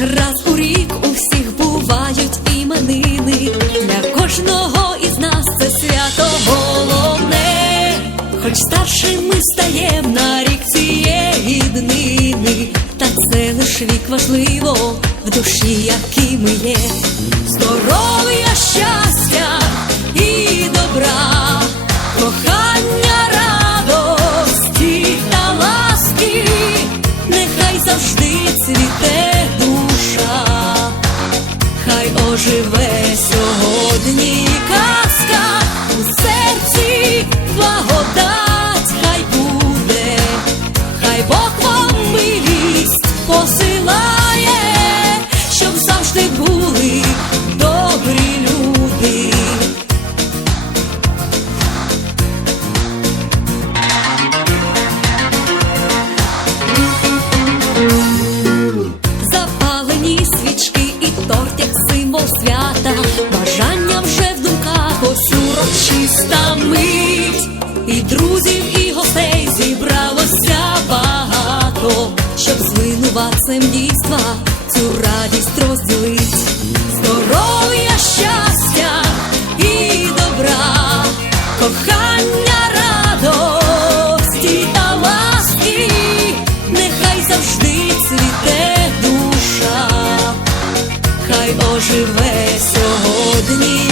раз у рік у всіх бувають іменини. Для кожного із нас це свято головне. Хоч старшим ми стаєм на рік цієї днини, та це лиш вік важливо в душі, які ми є. Здоров'я, щастя і добра, кохання, радості та ласки, нехай завжди свята, бажання вже в думках. Ось урочиста мить, і друзів, і гостей зібралося багато, щоб звинуватцем дійства хай оживе сьогодні